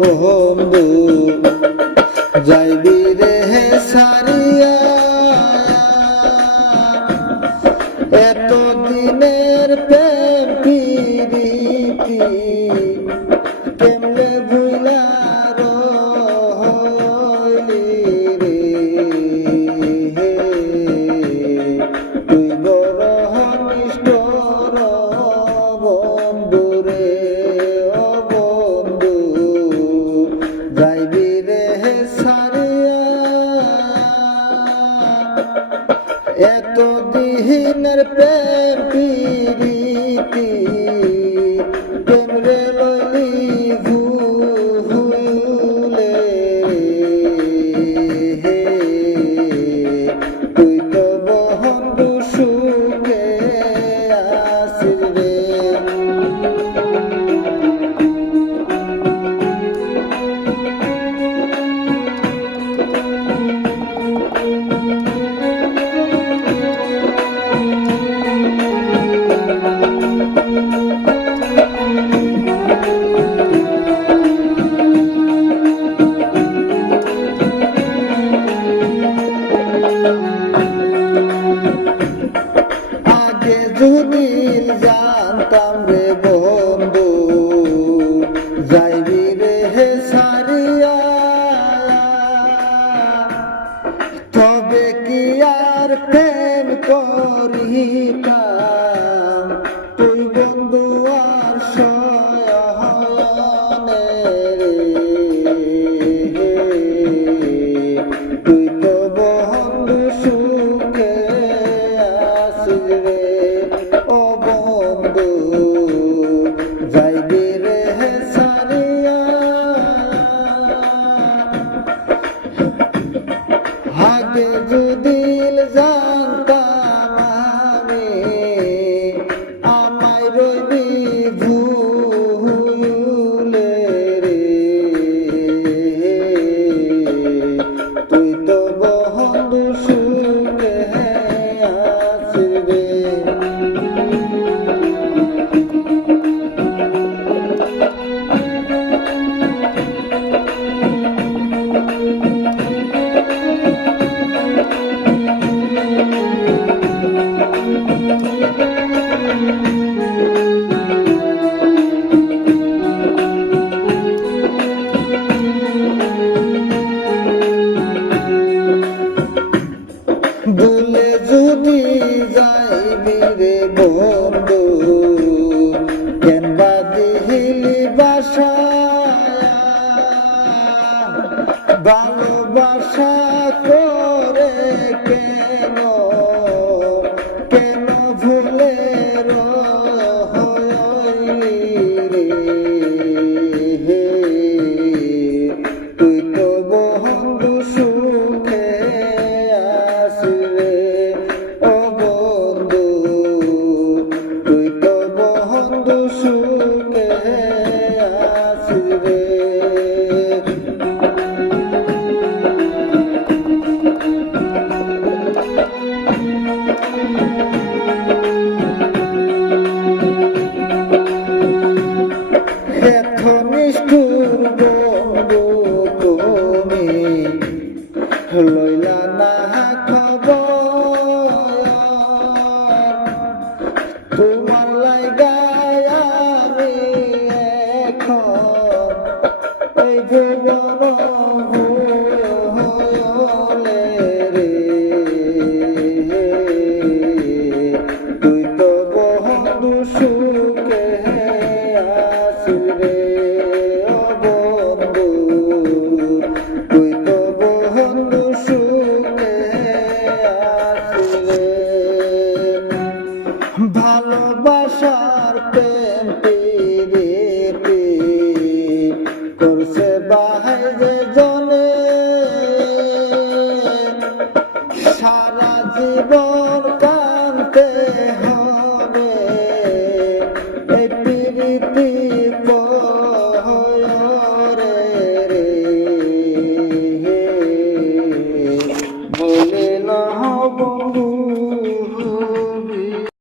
বন্ধু যাইবি রে সারিয়া এত দিনের প্রেম প্রীতি কেমনে ভুলা রইলি রে তুই বড় নিষ্ঠুর বন্ধু রে ও বন্ধু যাইবি রে সারিয়া এত দিনের প্রেম প্রীতি কেমনে লইলি ভুলে তুই তো বন্ধু সুখে আসিস রে যদি জানতাম রে বন্ধু যাইবি রে সারিয়া তবে কি আর প্রেম করিতাম তুই বন্ধু আর শয়নে রে তুই তো বন্ধু সুখে আসিস রে ও বন্ধু যাইবি রে সারিয়া আগে যদি জানতাম আমি আমায় রইবি ভুলে রে তুই তো বন্ধু সুখে আসিস রে ভুলে যদি যাইবি রে বন্ধু কেন বাদিলি বাসা ভালোবাসা করে কেন কেন ভুলে রইলি রে তুই তো বন্ধু সুখে আসিস রে ও বন্ধু তুই তো বন্ধু সুখে আসিস রে এত নিষ্ঠুর বন্ধু তুমি লইলা না খবর তোমার লাগায় আমি এখন এই জীবন হলে রে তুই তো বন্ধু সুখে আসিস রে